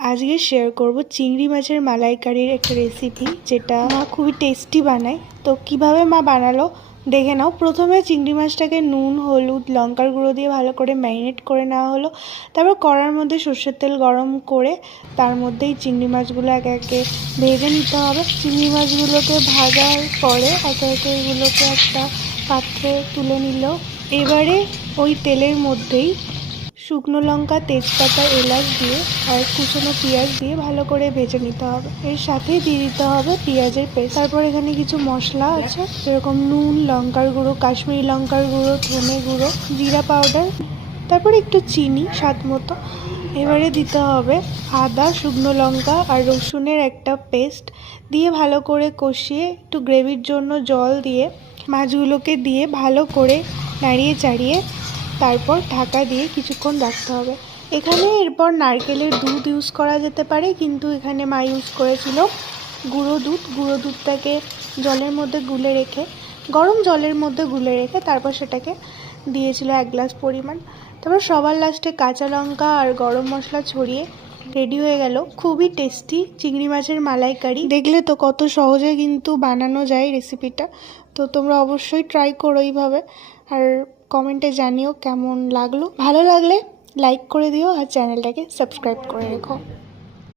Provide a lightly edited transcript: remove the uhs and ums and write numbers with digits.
আজকে শেয়ার করব চিংড়ি মাছের মালাইকারির একটা রেসিপি, যেটা মা খুবই টেস্টি বানায়। তো কিভাবে মা বানালো দেখে নাও। প্রথমে চিংড়ি মাছটাকে নুন, হলুদ, লঙ্কার গুঁড়ো দিয়ে ভালো করে ম্যারিনেট করে নেওয়া হলো। তারপর কড়ার মধ্যে সর্ষের তেল গরম করে তার মধ্যেই চিংড়ি মাছগুলো একে একে ভেজে নিতে হবে। চিংড়ি মাছগুলোকে ভাজার পরে একে একে এগুলোকে একটা পাত্রে তুলে নিল। এবারে ওই তেলের মধ্যেই শুকনো লঙ্কা, তেজপাতা, এলাচ দিয়ে আর কুচনো পেঁয়াজ দিয়ে ভালো করে ভেজে নিতে হবে। এর সাথেই দিয়ে দিতে হবে পেঁয়াজের পেস্ট। তারপর এখানে কিছু মশলা আছে, যেরকম নুন, লঙ্কার গুঁড়ো, কাশ্মীরি লঙ্কার গুঁড়ো, ধনে গুঁড়ো, জিরা পাউডার, তারপর একটু চিনি স্বাদ মতো। এবারে দিতে হবে আদা, শুকনো লঙ্কা আর রসুনের একটা পেস্ট দিয়ে ভালো করে কষিয়ে একটু গ্রেভির জন্য জল দিয়ে মাছগুলোকে দিয়ে ভালো করে নাড়িয়ে চাড়িয়ে তারপর ঢাকা দিয়ে কিছুক্ষণ রাখতে হবে। এখানে এরপর নারকেলের দুধ ইউজ করা যেতে পারে, কিন্তু এখানে মা ইউজ করেছিল গুঁড়ো দুধ। গুঁড়ো দুধটাকে জলের মধ্যে গুলে রেখে, গরম জলের মধ্যে গুলে রেখে তারপর সেটাকে দিয়েছিল 1 গ্লাস পরিমাণ। তারপর সবার লাস্টে কাঁচা লঙ্কা আর গরম মশলা ছড়িয়ে রেডি হয়ে গেল খুবই টেস্টি চিংড়ি মাছের মালাইকারি। দেখলে তো কত সহজে কিন্তু বানানো যায় রেসিপিটা। তো তোমরা অবশ্যই ট্রাই করো এইভাবে, আর কমেন্টে জানিও কেমন লাগলো। ভালো লাগলে লাইক করে দিও আর চ্যানেলটাকে সাবস্ক্রাইব করে রেখো।